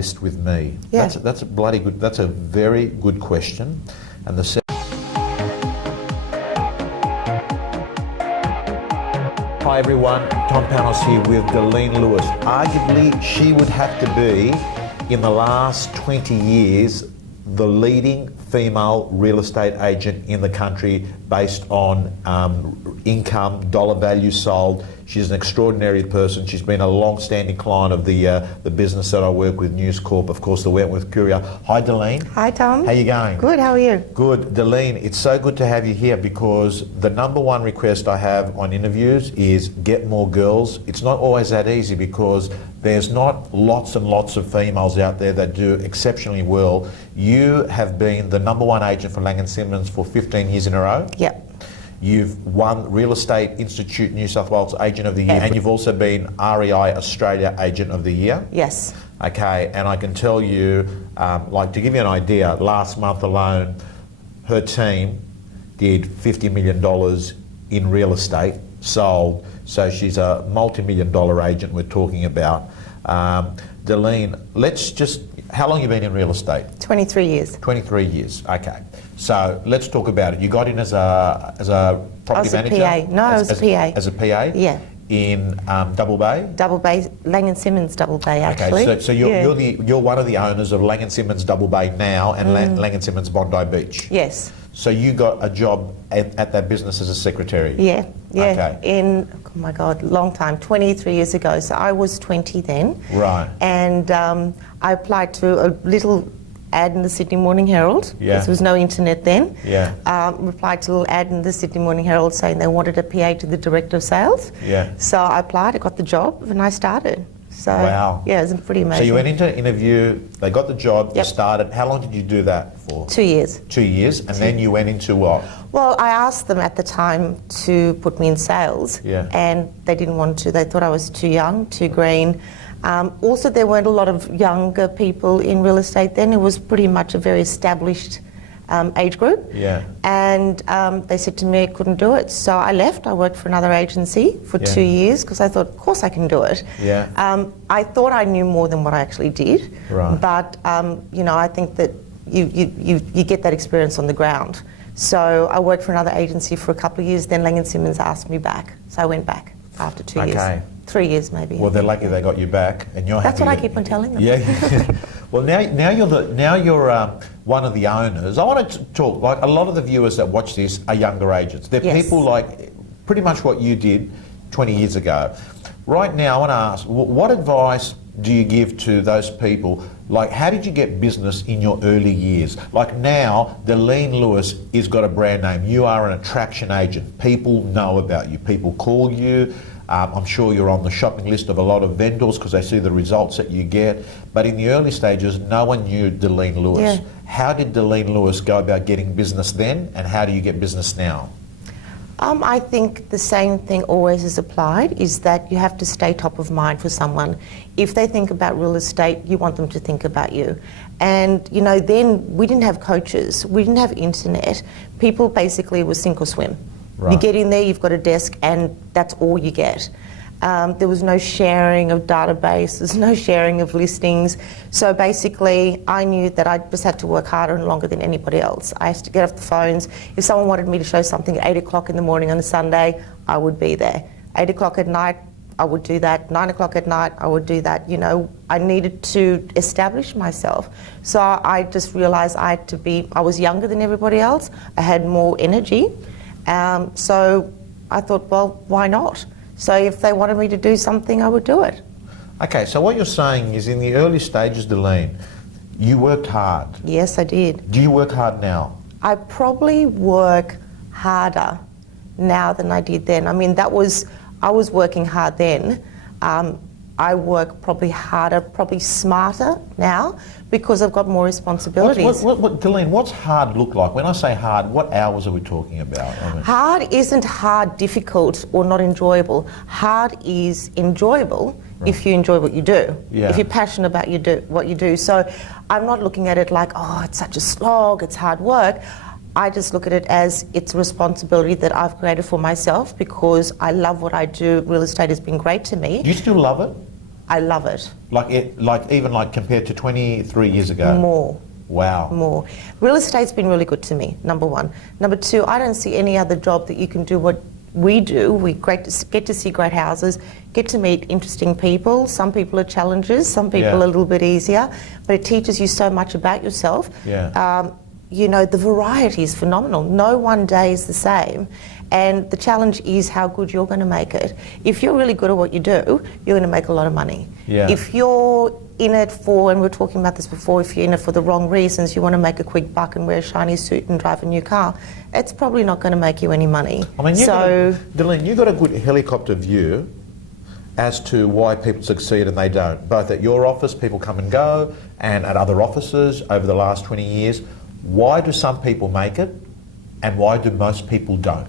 list with me? Yeah. That's a bloody good. That's a very good question. And the Hi everyone, Tom Panos here with Laing Lewis. Arguably, she would have to be, in the last 20 years, the leading female real estate agent in the country based on income, dollar value sold. She's an extraordinary person. She's been a long-standing client of the business that I work with, News Corp, of course, the Wentworth Courier. Hi, Laing. Hi, Tom. How you going? Good, how are you? Good. Laing, it's so good to have you here because the number one request I have on interviews is get more girls. It's not always that easy because there's not lots and lots of females out there that do exceptionally well. You have been the number one agent for Laing Simmons for 15 years in a row. Yep. You've won Real Estate Institute New South Wales Agent of the Year, and you've also been REI Australia Agent of the Year. Yes. Okay, and I can tell you, like to give you an idea, last month alone, her team did $50 million in real estate, sold, so she's a multi-million-dollar agent we're talking about. Laing, how long have you been in real estate? 23 years. 23 years, okay. So let's talk about it. You got in as a property manager? I was a PA. No, I was a PA. As a PA? Yeah. In Double Bay? Double Bay, Laing Simmons Double Bay, actually. Okay, so you're one of the owners of Laing Simmons Double Bay now and Laing Simmons Bondi Beach? Yes. So you got a job at that business as a secretary? Yeah. Okay. In, oh my God, long time, 23 years ago. So I was 20 then. Right. And I applied to a little ad in the Sydney Morning Herald. Yeah. There was no internet then. Yeah. Replied to a little ad in the Sydney Morning Herald saying they wanted a PA to the Director of Sales. Yeah. So I applied, I got the job, and I started. So, wow. Yeah, it was pretty amazing. So you went into an interview, they got the job, Yep. you started. How long did you do that for? 2 years. 2 years, and then you went into what? Well, I asked them at the time to put me in sales, Yeah. and they didn't want to. They thought I was too young, too green. Also, there weren't a lot of younger people in real estate then. It was pretty much a very established age group. Yeah. And they said to me I couldn't do it. So I left. I worked for another agency for 2 years because I thought, of course I can do it. Yeah. I thought I knew more than what I actually did. Right. But, I think that you get that experience on the ground. So I worked for another agency for a couple of years, then Laing Simmons asked me back. So I went back after 2 years. Okay. 3 years maybe. Well, they're lucky they got you back, and you're That's happy. what I keep on telling them. Yeah. Well, now you're one of the owners. I want to talk. Like a lot of the viewers that watch this are younger agents. They're Yes. people like pretty much what you did 20 years ago. Right now, I want to ask, what advice do you give to those people? Like, how did you get business in your early years? Like now, Laing Lewis has got a brand name. You are an attraction agent. People know about you. People call you. I'm sure you're on the shopping list of a lot of vendors because they see the results that you get. But in the early stages, no one knew Laing Lewis. Yeah. How did Laing Lewis go about getting business then, and how do you get business now? I think the same thing always is applied, is that you have to stay top of mind for someone. If they think about real estate, you want them to think about you. And, then we didn't have coaches, we didn't have internet. People basically was sink or swim. Right. You get in there, you've got a desk, and that's all you get. There was no sharing of databases, no sharing of listings. So basically, I knew that I just had to work harder and longer than anybody else. I used to get off the phones. If someone wanted me to show something at 8 o'clock in the morning on a Sunday, I would be there. 8 o'clock at night, I would do that. 9 o'clock at night, I would do that. I needed to establish myself. So I just realized I was younger than everybody else. I had more energy. So I thought, well, why not? So if they wanted me to do something, I would do it. Okay, so what you're saying is in the early stages, Laing, you worked hard. Yes, I did. Do you work hard now? I probably work harder now than I did then. I mean, I was working hard then. I work probably harder, probably smarter now because I've got more responsibilities. Laing, what's hard look like? When I say hard, what hours are we talking about? Hard isn't hard, difficult, or not enjoyable. Hard is enjoyable if you enjoy what you do, if you're passionate about what you do. So I'm not looking at it like, oh, it's such a slog, it's hard work. I just look at it as it's a responsibility that I've created for myself because I love what I do. Real estate has been great to me. Do you still love it? I love it. Like compared to 23 years ago? More. Wow. More. Real estate's been really good to me, number one. Number two, I don't see any other job that you can do what we do. We get to see great houses, get to meet interesting people. Some people are challenges, some people are a little bit easier, but it teaches you so much about yourself. Yeah. You know, the variety is phenomenal. No one day is the same. And the challenge is how good you're going to make it. If you're really good at what you do, you're going to make a lot of money. Yeah. If you're in it for, and we were talking about this before, if you're in it for the wrong reasons, you want to make a quick buck and wear a shiny suit and drive a new car, it's probably not going to make you any money. I mean, Delene, you've got a good helicopter view as to why people succeed and they don't. Both at your office, people come and go, and at other offices over the last 20 years. Why do some people make it and why do most people don't?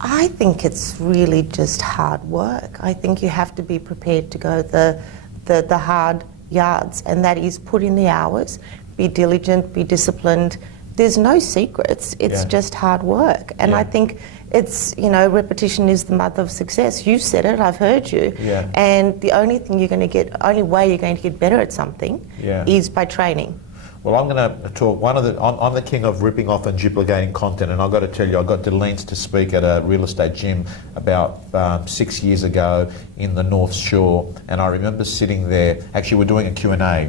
I think it's really just hard work. I think you have to be prepared to go the hard yards, and that is put in the hours, be diligent, be disciplined. There's no secrets. It's just hard work. And I think it's, you know, repetition is the mother of success. You said it, I've heard you. Yeah. And the only thing only way you're going to get better at something is by training. Well, I'm going to talk. I'm the king of ripping off and duplicating content, and I've got to tell you, I got Delene to speak at a real estate gym about 6 years ago in the North Shore, and I remember sitting there. Actually, we're doing a Q&A.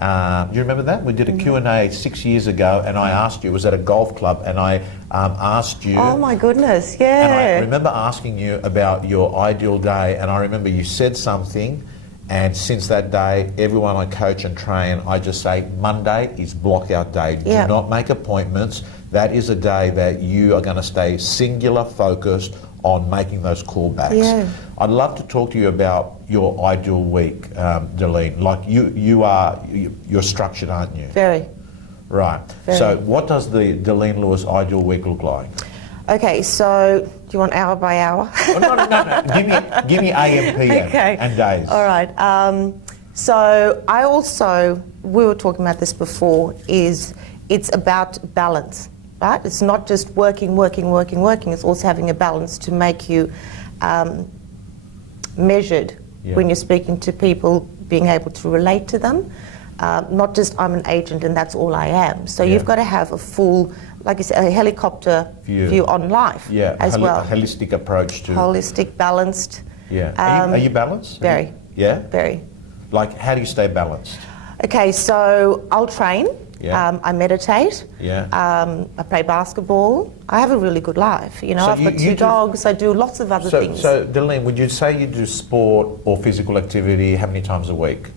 Do you remember that? We did a Q&A 6 years ago, and I asked you, it was at a golf club, and I asked you... Oh my goodness, yeah. And I remember asking you about your ideal day, and I remember you said something. And since that day, everyone I coach and train, I just say Monday is block-out day. Do not make appointments. That is a day that you are going to stay singular focused on making those callbacks. Yeah. I'd love to talk to you about your ideal week, Delene. Like you're structured, aren't you? Very. Right. Very. So what does the Delene Lewis ideal week look like? Okay, so do you want hour by hour? Oh, no. Give me AM, PM and days. All right. So we were talking about this before, it's about balance, right? It's not just working. It's also having a balance to make you measured when you're speaking to people, being able to relate to them. Not just I'm an agent and that's all I am. So you've got to have a full, like you said, a helicopter view on life as well. A holistic approach to... Holistic, balanced. Yeah. Are you balanced? Very. Yeah? Very. Like, how do you stay balanced? Okay, so I'll train. Yeah. I meditate. Yeah. I play basketball. I have a really good life. You know, I've got two dogs. I do lots of other things. So, Delene, would you say you do sport or physical activity how many times a week?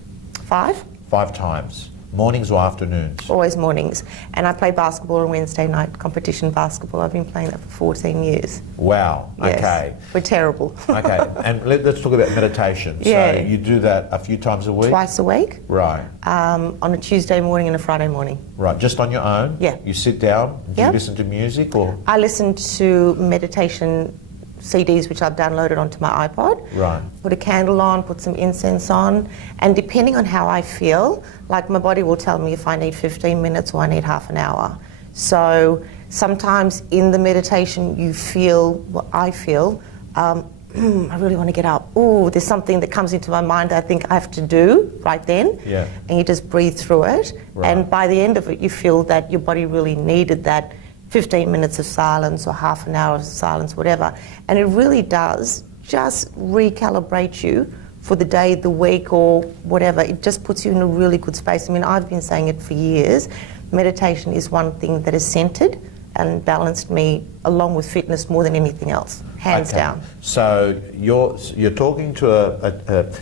5. 5 times. Mornings or afternoons? Always mornings. And I play basketball on Wednesday night, competition basketball. I've been playing that for 14 years. Wow. Yes. Okay. We're terrible. Okay. And let's talk about meditation. Yeah. So you do that a few times a week? Twice a week. Right. On a Tuesday morning and a Friday morning. Right. Just on your own? Yeah. You sit down? Do you listen to music or? I listen to meditation CDs which I've downloaded onto my iPod. Right. Put a candle on, put some incense on, and depending on how I feel, like my body will tell me if I need 15 minutes or I need half an hour. So sometimes in the meditation you feel what I feel, I really want to get up. Ooh, there's something that comes into my mind that I think I have to do right then. Yeah. And you just breathe through it. Right. And by the end of it you feel that your body really needed that 15 minutes of silence or half an hour of silence, whatever. And it really does just recalibrate you for the day, the week, or whatever. It just puts you in a really good space. I mean, I've been saying it for years. Meditation is one thing that has centered and balanced me along with fitness more than anything else, hands down. So you're talking to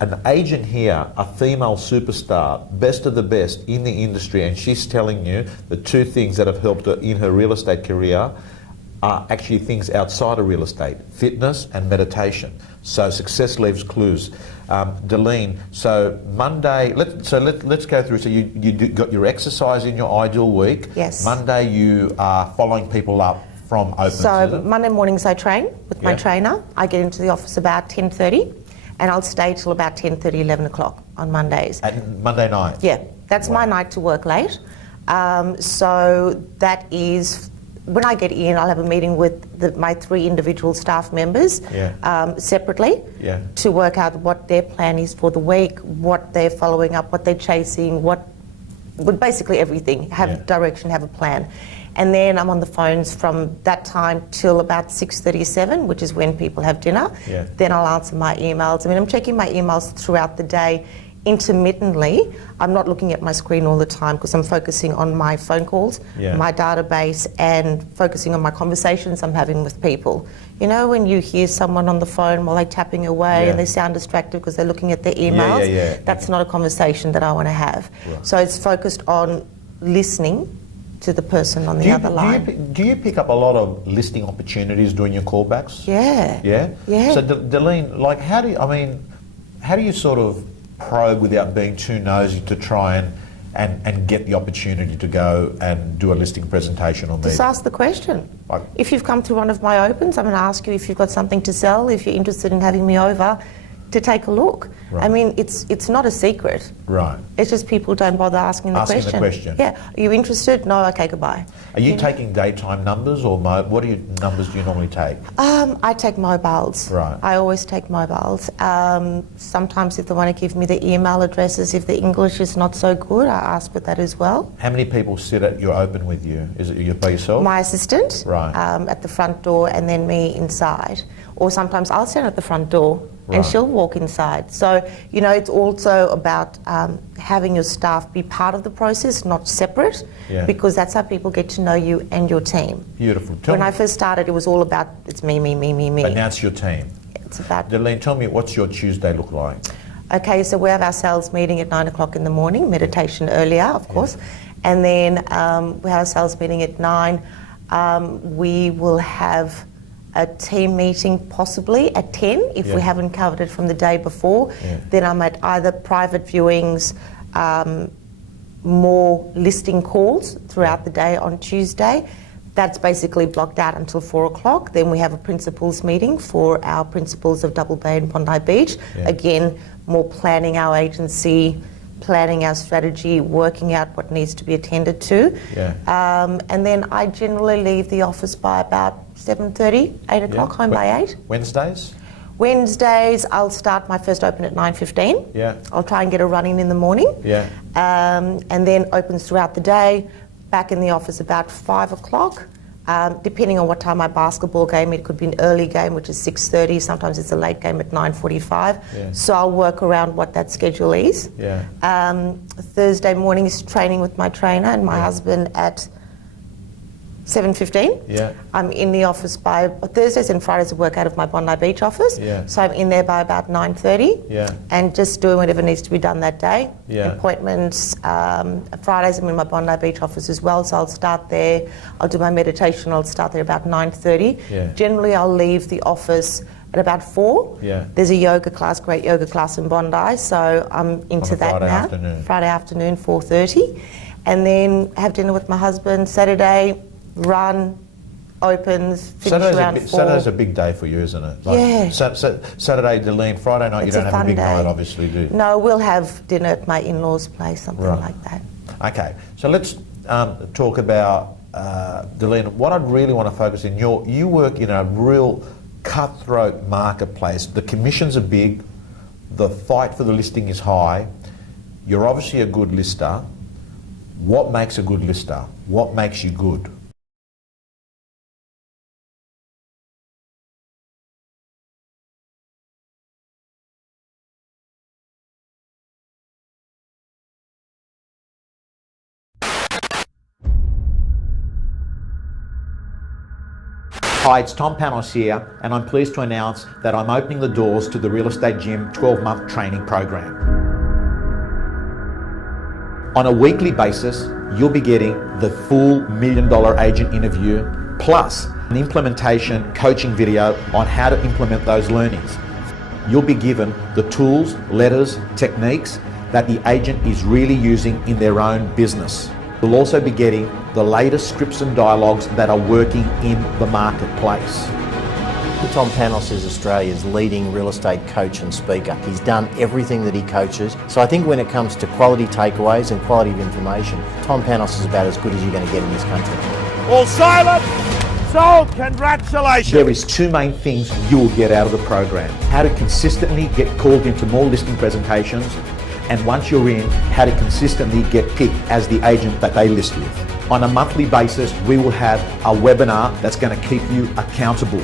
an agent here, a female superstar, best of the best in the industry, and she's telling you the 2 things that have helped her in her real estate career are actually things outside of real estate, fitness and meditation. So success leaves clues. Delene, so Monday, let's go through. So you got your exercise in your ideal week. Yes. Monday you are following people up from open. So Monday mornings I train with my trainer. I get into the office about 10:30. And I'll stay till about 10:30, 11 o'clock on Mondays. And Monday night? Yeah, that's my night to work late. So that is when I get in, I'll have a meeting with my 3 individual staff members separately to work out what their plan is for the week, what they're following up, what they're chasing, basically everything, have direction, have a plan. And then I'm on the phones from that time till about 6:37, which is when people have dinner. Then I'll answer my emails. I mean, I'm checking my emails throughout the day intermittently. I'm not looking at my screen all the time because I'm focusing on my phone calls, my database, and focusing on my conversations I'm having with people. You know, when you hear someone on the phone while they're tapping away and they sound distracted because they're looking at their emails, that's not a conversation that I want to have. So it's focused on listening to the person on the other line. Do you pick up a lot of listing opportunities during your callbacks? Yeah. So, Delene, like, how do you sort of probe without being too nosy to try and get the opportunity to go and do a listing presentation or meeting? Just ask the question. If you've come to one of my opens, I'm going to ask you if you've got something to sell, if you're interested in having me over to take a look. I mean, it's not a secret. It's just people don't bother asking the question. Yeah. Are you interested? No. Okay, goodbye. Are you taking daytime numbers or what numbers do you normally take? I take mobiles. I always take mobiles. Sometimes if they want to give me the email addresses, if the English is not so good, I ask for that as well. How many people sit at your open with you? Is it you by yourself? My assistant at the front door, and then me inside. Or sometimes I'll stand at the front door and she'll walk inside. So, you know, it's also about having your staff be part of the process, not separate, because that's how people get to know you and your team. Beautiful. When I first started, it was all about, it's me. But now it's your team. It's about... Delene, tell me, what's your Tuesday look like? Okay, so we have our sales meeting at 9 o'clock in the morning, meditation earlier, of course. And then we have our sales meeting at 9. We will have a team meeting possibly at 10 if we haven't covered it from the day before. Then I'm at either private viewings, more listing calls throughout the day on Tuesday. That's basically blocked out until 4 o'clock. Then we have a principals meeting for our principals of Double Bay and Bondi Beach. Again, more planning our agency, planning our strategy, working out what needs to be attended to. And then I generally leave the office by about 7:30, 8 o'clock, home by 8. Wednesdays? Wednesdays, I'll start my first open at 9:15. I'll try and get a run in the morning. And then opens throughout the day, back in the office about 5 o'clock. Depending on what time my basketball game, it could be an early game, which is 6:30. Sometimes it's a late game at 9:45. So I'll work around what that schedule is. Thursday morning is training with my trainer and my husband at 7:15. I'm in the office by Thursdays and Fridays. I work out of my Bondi Beach office, so I'm in there by about 9:30, and just doing whatever needs to be done that day. Appointments. Fridays I'm in my Bondi Beach office as well, so I'll start there. I'll do my meditation. I'll start there about 9:30. Generally, I'll leave the office at about 4. There's a yoga class, great yoga class in Bondi, so I'm into that now. Friday afternoon, 4:30, and then have dinner with my husband. Saturday, run, opens, finish around 4. Saturday's a big day for you, isn't it? Like Saturday, Delene. Friday night, you don't have a big night, obviously, do you? No, we'll have dinner at my in-laws' place, something like that. Okay, so let's talk about, Delene, what I'd really want to focus in. You work in a real cutthroat marketplace. The commissions are big, the fight for the listing is high. You're obviously a good lister. What makes a good lister? What makes you good? Hi, it's Tom Panos here, and I'm pleased to announce that I'm opening the doors to the Real Estate Gym 12-month training program. On a weekly basis, you'll be getting the full $1 Million Agent interview, plus an implementation coaching video on how to implement those learnings. You'll be given the tools, letters, techniques that the agent is really using in their own business. You'll also be getting the latest scripts and dialogues that are working in the marketplace. Tom Panos is Australia's leading real estate coach and speaker. He's done everything that he coaches. So I think when it comes to quality takeaways and quality of information, Tom Panos is about as good as you're going to get in this country. All silent. So, congratulations. There is two main things you will get out of the program. How to consistently get called into more listing presentations, and once you're in, how to consistently get picked as the agent that they list with. On a monthly basis, we will have a webinar that's going to keep you accountable.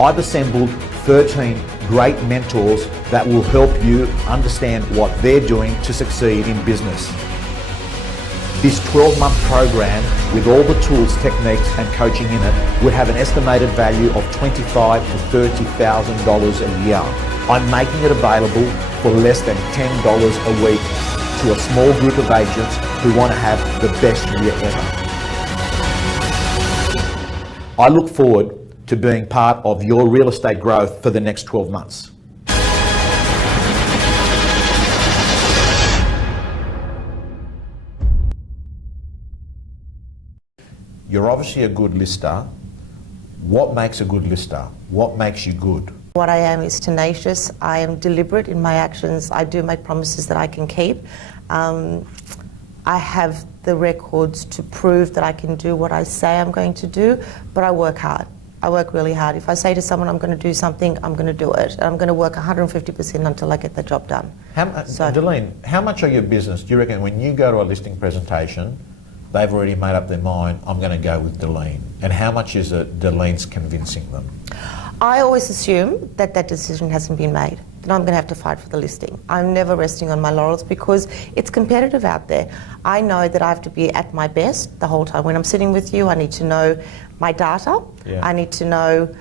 I've assembled 13 great mentors that will help you understand what they're doing to succeed in business. This 12-month program with all the tools, techniques and coaching in it would have an estimated value of $25,000 to $30,000 a year. I'm making it available for less than $10 a week to a small group of agents who want to have the best year ever. I look forward to being part of your real estate growth for the next 12 months. You're obviously a good lister. What makes a good lister? What makes you good? What I am is tenacious. I am deliberate in my actions. I do make promises that I can keep. I have the records to prove that I can do what I say I'm going to do, but I work hard. I work really hard. If I say to someone I'm going to do something, I'm going to do it. And I'm going to work 150% until I get the job done. Delene, how much of your business do you reckon when you go to a listing presentation, they've already made up their mind, I'm going to go with Delene? And how much is it Delene's convincing them? I always assume that that decision hasn't been made, that I'm going to have to fight for the listing. I'm never resting on my laurels because it's competitive out there. I know that I have to be at my best the whole time. When I'm sitting with you, I need to know my data. Yeah. I need to know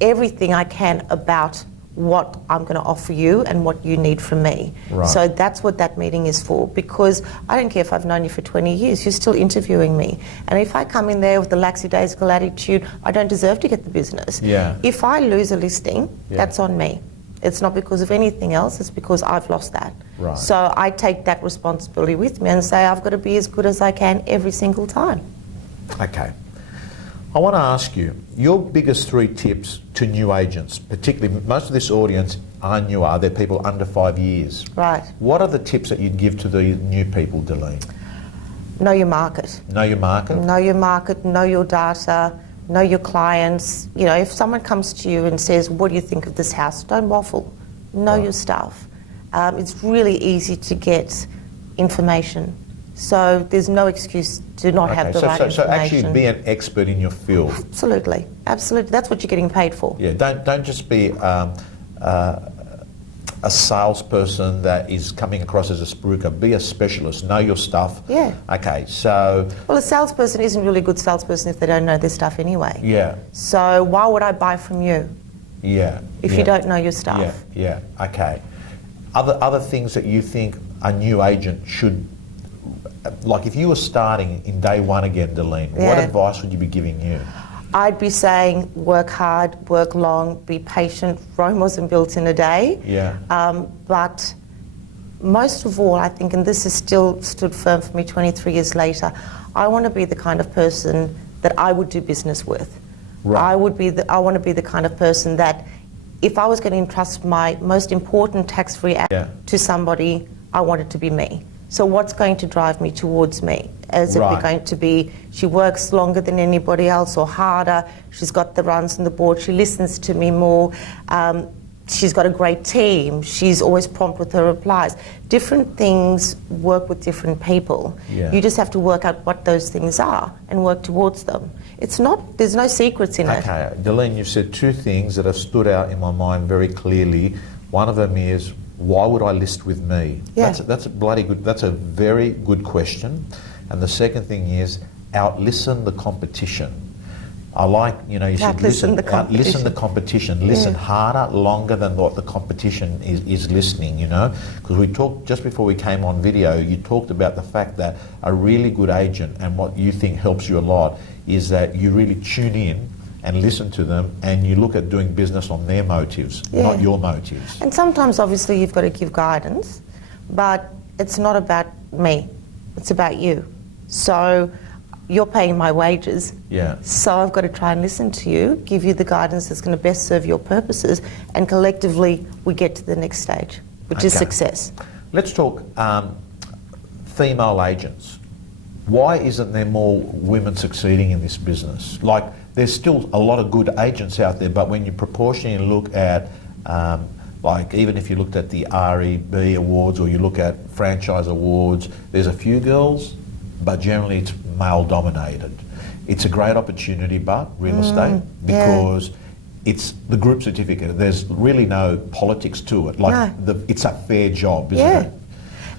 everything I can about what I'm going to offer you and what you need from me. Right. So that's what that meeting is for, because I don't care if I've known you for 20 years, you're still interviewing me. And if I come in there with a lackadaisical attitude, I don't deserve to get the business. Yeah. If I lose a listing, Yeah. that's on me. It's not because of anything else, it's because I've lost that. Right. So I take that responsibility with me and say I've got to be as good as I can every single time. Okay. I want to ask you, your biggest 3 tips to new agents, particularly most of this audience are newer, they're people under 5 years. Right. What are the tips that you'd give to the new people, Delene? Know your market. Know your market? Know your market, know your data, know your clients. You know, if someone comes to you and says, what do you think of this house? Don't waffle. Know your stuff. It's really easy to get information. So there's no excuse to not have the right information. So actually be an expert in your field. Absolutely, absolutely. That's what you're getting paid for. Yeah, don't just be a salesperson that is coming across as a spruiker. Be a specialist. Know your stuff. Yeah. Okay, so... Well, a salesperson isn't really a good salesperson if they don't know their stuff anyway. Yeah. So why would I buy from you? Yeah. If you don't know your stuff. Yeah, okay. Other things that you think a new agent should... Like if you were starting in day one again, Delene, what advice would you be giving you? I'd be saying work hard, work long, be patient. Rome wasn't built in a day. Yeah. But most of all, I think, and this has still stood firm for me 23 years later, I want to be the kind of person that I would do business with. Right. I want to be the kind of person that if I was going to entrust my most important tax-free asset to somebody, I want it to be me. So what's going to drive me towards me? Is it going to be she works longer than anybody else or harder? She's got the runs on the board. She listens to me more. She's got a great team. She's always prompt with her replies. Different things work with different people. Yeah. You just have to work out what those things are and work towards them. It's not, there's no secrets in it. Okay, Delene, you've said 2 things that have stood out in my mind very clearly. One of them is, why would I list with me? Yeah. That's a bloody good, that's a very good question. And the second thing is, out-listen the competition. I like, you should listen the competition. Listen harder, longer than what the competition is listening, Because we talked, just before we came on video, you talked about the fact that a really good agent, and what you think helps you a lot, is that you really tune in and listen to them, and you look at doing business on their motives, not your motives. And sometimes, obviously, you've got to give guidance, but it's not about me. It's about you. So you're paying my wages. Yeah. So I've got to try and listen to you, give you the guidance that's going to best serve your purposes, and collectively we get to the next stage, which is success. Let's talk female agents. why isn't there more women succeeding in this business? Like, there's still a lot of good agents out there, but when you proportionally look at, like, even if you looked at the REB awards or you look at franchise awards, there's a few girls, but generally it's male dominated. It's a great opportunity, but real estate, because it's the group certificate. There's really no politics to it. Like, it's a fair job, isn't it?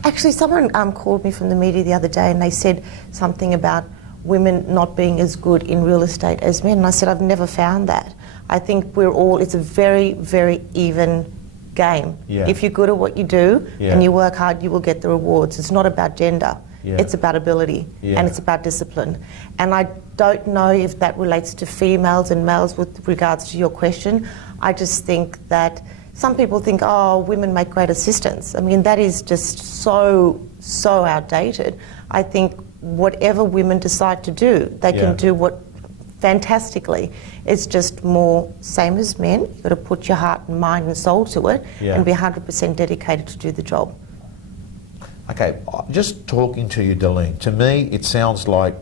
Actually, someone called me from the media the other day and they said something about women not being as good in real estate as men. And I said, I've never found that. I think it's a very, very even game. Yeah. If you're good at what you do and you work hard, you will get the rewards. It's not about gender. It's about ability and it's about discipline. And I don't know if that relates to females and males with regards to your question. I just think that some people think, oh, women make great assistants. I mean, that is just so outdated. I think whatever women decide to do, they can do fantastically. It's just more same as men. You've got to put your heart and mind and soul to it and be 100% dedicated to do the job. Okay, just talking to you, Darlene, to me it sounds like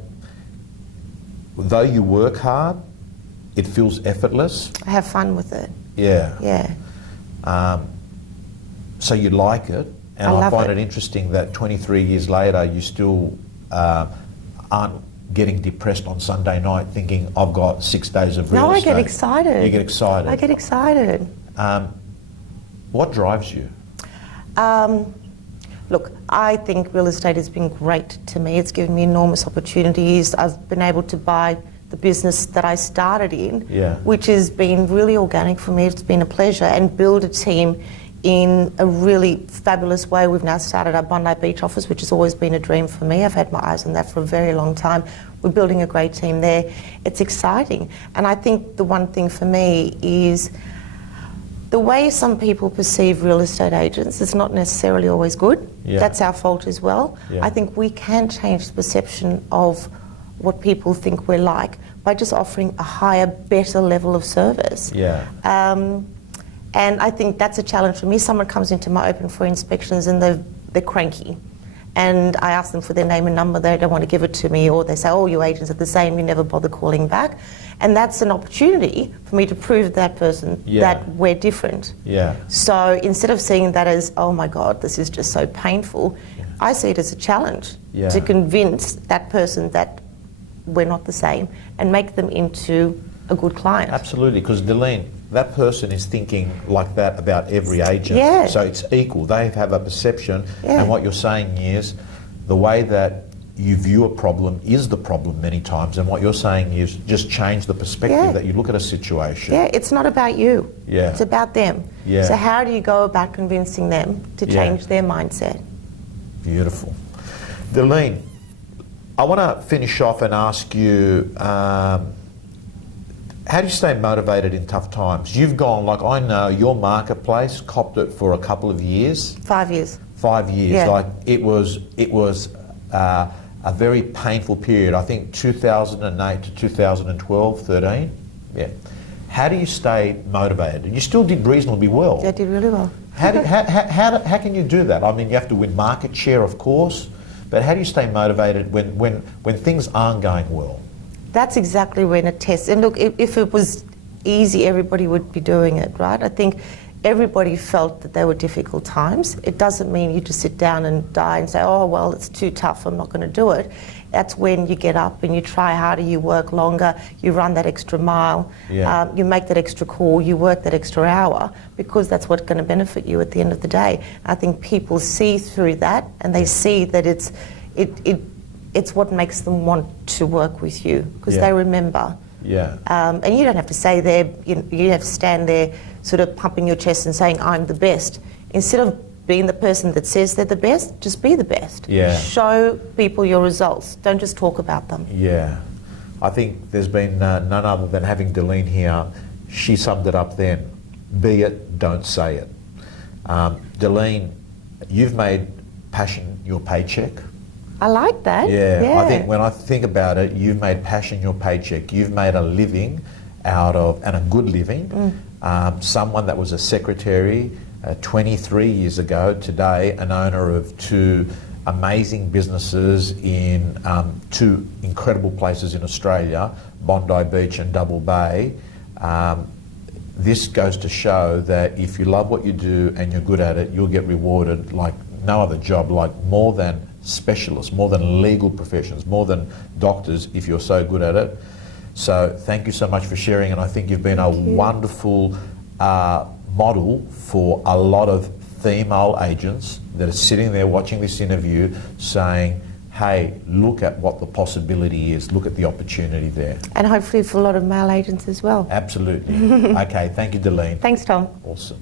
though you work hard, it feels effortless. I have fun with it. Yeah. So you like it, and I find it interesting that 23 years later you still aren't getting depressed on Sunday night thinking, I've got 6 days of real estate. No, I get excited. You get excited. I get excited. What drives you? Look, I think real estate has been great to me. It's given me enormous opportunities. I've been able to buy the business that I started in, which has been really organic for me. It's been a pleasure, and build a team in a really fabulous way. We've now started our Bondi Beach office, which has always been a dream for me. I've had my eyes on that for a very long time. We're building a great team there. It's exciting. And I think the one thing for me is the way some people perceive real estate agents is not necessarily always good. That's our fault as well. I think we can change the perception of what people think we're like by just offering a higher, better level of service. And I think that's a challenge for me. Someone comes into my open for inspections and they're cranky. And I ask them for their name and number, they don't want to give it to me, or they say, oh, your agents are the same, you never bother calling back. And that's an opportunity for me to prove to that person that we're different. So instead of seeing that as, oh my God, this is just so painful, I see it as a challenge to convince that person that we're not the same and make them into a good client. Absolutely, because Darlene, that person is thinking like that about every agent. So it's equal. They have a perception, and what you're saying is the way that you view a problem is the problem many times, and what you're saying is just change the perspective that you look at a situation. It's not about you. It's about them. So how do you go about convincing them to change their mindset? Beautiful. Darlene, I want to finish off and ask you, how do you stay motivated in tough times? You've gone, like, I know your marketplace copped it for a couple of years. 5 years. 5 years. Like, it was a very painful period. I think 2008 to 2012, 13. How do you stay motivated? You still did reasonably well. I did really well. How can you do that? I mean, you have to win market share, of course, but how do you stay motivated when things aren't going well? That's exactly when it tests. And look, if it was easy, everybody would be doing it, right? I think everybody felt that they were difficult times. It doesn't mean you just sit down and die and say, oh, well, it's too tough, I'm not going to do it. That's when you get up and you try harder, you work longer, you run that extra mile, you make that extra call, you work that extra hour, because that's what's going to benefit you at the end of the day. I think people see through that, and they see that it's what makes them want to work with you, because they remember. And you don't have to say there, you don't have to stand there sort of pumping your chest and saying, I'm the best. Instead of being the person that says they're the best, just be the best. Show people your results. Don't just talk about them. I think there's been none other than having Darlene here. She summed it up then. Be it, don't say it. Darlene, you've made passion your paycheck. I like that. I think when I think about it, you've made passion your paycheck. You've made a living out of, and a good living. Someone that was a secretary 23 years ago, today an owner of 2 amazing businesses in two incredible places in Australia, Bondi Beach and Double Bay. This goes to show that if you love what you do and you're good at it, you'll get rewarded like no other job, like more than specialists, more than legal professions, more than doctors, if you're so good at it. So thank you so much for sharing, and I think you've been a wonderful model for a lot of female agents that are sitting there watching this interview saying, hey, look at what the possibility is, look at the opportunity there. And hopefully for a lot of male agents as well. Absolutely. Okay, thank you, Deline. Thanks, Tom. Awesome.